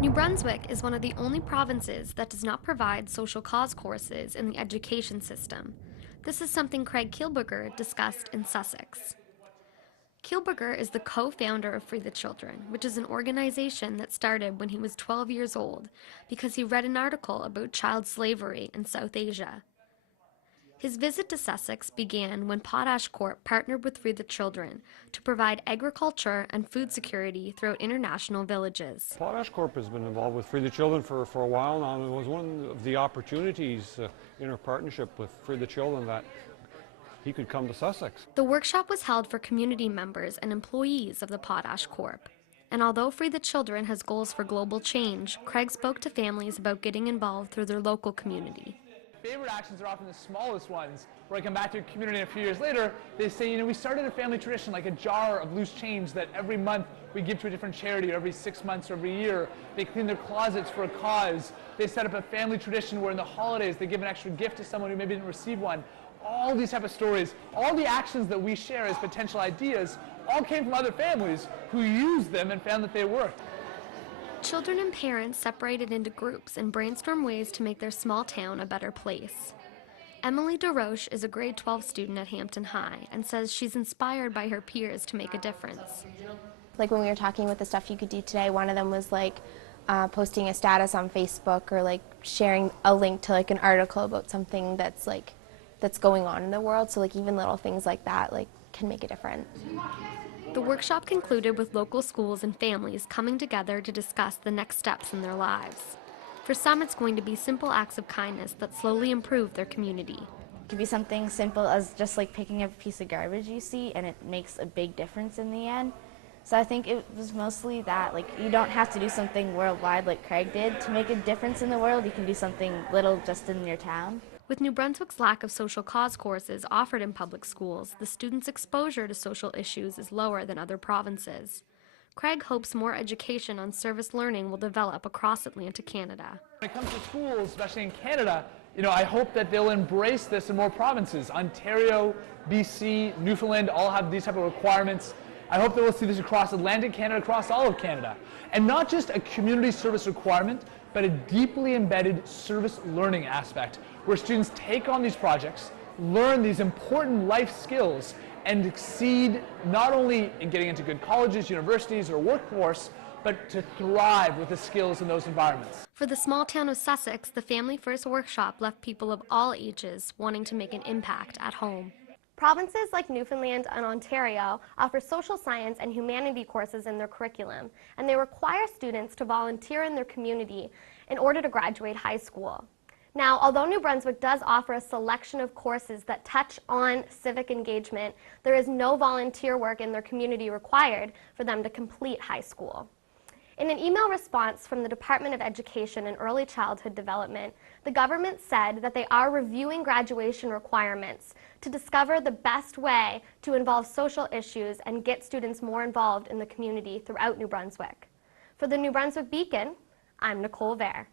New Brunswick is one of the only provinces that does not provide social cause courses in the education system. This is something Craig Kielburger discussed in Sussex. Kielburger is the co-founder of Free the Children, which is an organization that started when he was 12 years old because he read an article about child slavery in South Asia. His visit to Sussex began when Potash Corp partnered with Free the Children to provide agriculture and food security throughout international villages. Potash Corp has been involved with Free the Children for a while now, and it was one of the opportunities in our partnership with Free the Children that he could come to Sussex. The workshop was held for community members and employees of the Potash Corp. And although Free the Children has goals for global change, Craig spoke to families about getting involved through their local community. Favorite actions are often the smallest ones, where I come back to a community and a few years later, they say, we started a family tradition, like a jar of loose change that every month we give to a different charity, or every 6 months or every year. They clean their closets for a cause. They set up a family tradition where in the holidays they give an extra gift to someone who maybe didn't receive one. All these type of stories, all the actions that we share as potential ideas, all came from other families who used them and found that they worked. Children and parents separated into groups and brainstormed ways to make their small town a better place. Emily DeRoche is a grade 12 student at Hampton High and says she's inspired by her peers to make a difference. Like when we were talking with the stuff you could do today, one of them was like posting a status on Facebook or like sharing a link to like an article about something that's going on in the world. So like even little things like that like can make a difference. The workshop concluded with local schools and families coming together to discuss the next steps in their lives. For some, it's going to be simple acts of kindness that slowly improve their community. It could be something simple as just like picking up a piece of garbage you see, and it makes a big difference in the end. So I think it was mostly that, like, you don't have to do something worldwide like Craig did to make a difference in the world. You can do something little just in your town. With New Brunswick's lack of social cause courses offered in public schools, the students' exposure to social issues is lower than other provinces. Craig hopes more education on service learning will develop across Atlantic Canada. When it comes to schools, especially in Canada, I hope that they'll embrace this in more provinces. Ontario, BC, Newfoundland all have these type of requirements. I hope that we'll see this across Atlantic Canada, across all of Canada. And not just a community service requirement, but a deeply embedded service learning aspect, where students take on these projects, learn these important life skills, and exceed not only in getting into good colleges, universities, or workforce, but to thrive with the skills in those environments. For the small town of Sussex, the Family First workshop left people of all ages wanting to make an impact at home. Provinces like Newfoundland and Ontario offer social science and humanity courses in their curriculum, and they require students to volunteer in their community in order to graduate high school. Now, although New Brunswick does offer a selection of courses that touch on civic engagement, there is no volunteer work in their community required for them to complete high school. In an email response from the Department of Education and Early Childhood Development, the government said that they are reviewing graduation requirements to discover the best way to involve social issues and get students more involved in the community throughout New Brunswick. For the New Brunswick Beacon, I'm Nicole Vair.